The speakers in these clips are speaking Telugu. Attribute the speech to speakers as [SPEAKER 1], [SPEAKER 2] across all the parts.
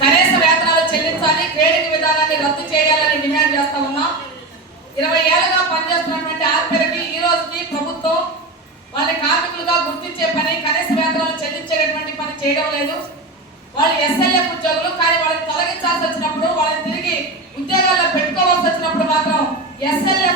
[SPEAKER 1] కనీస వేతనాలు చెల్లించాలి క్రేడిట్ విధానాన్ని రద్దు చేయాలని డిమాండ్ చేస్తా ఉన్నాం. ఇరవై ఏళ్ళగా పనిచేస్తున్నటువంటి ఆర్పీలకి ఈ రోజుకి ప్రభుత్వం వాళ్ళ కార్మికులుగా గుర్తించే పని కనీస వేతనాలు చెల్లించేటటువంటి పని చేయడం లేదు. వాళ్ళు ఎస్ఎల్ఏ ఉద్యోగులు కానీ వాళ్ళని తొలగించాల్సి వచ్చినప్పుడు వాళ్ళని తిరిగి ఉద్యోగాల్లో పెట్టుకోవాల్సి వచ్చినప్పుడు మాత్రం ఎస్ఎల్ఏ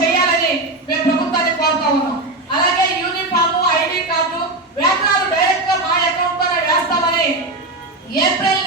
[SPEAKER 1] చేయాలని మేము ప్రభుత్వాన్ని కోరుతా ఉన్నాం. అలాగే యూనిఫామ్ ఐడి కార్డు వేతనాలు డైరెక్ట్గా మా అకౌంట్లోనే వేస్తామని ఏప్రిల్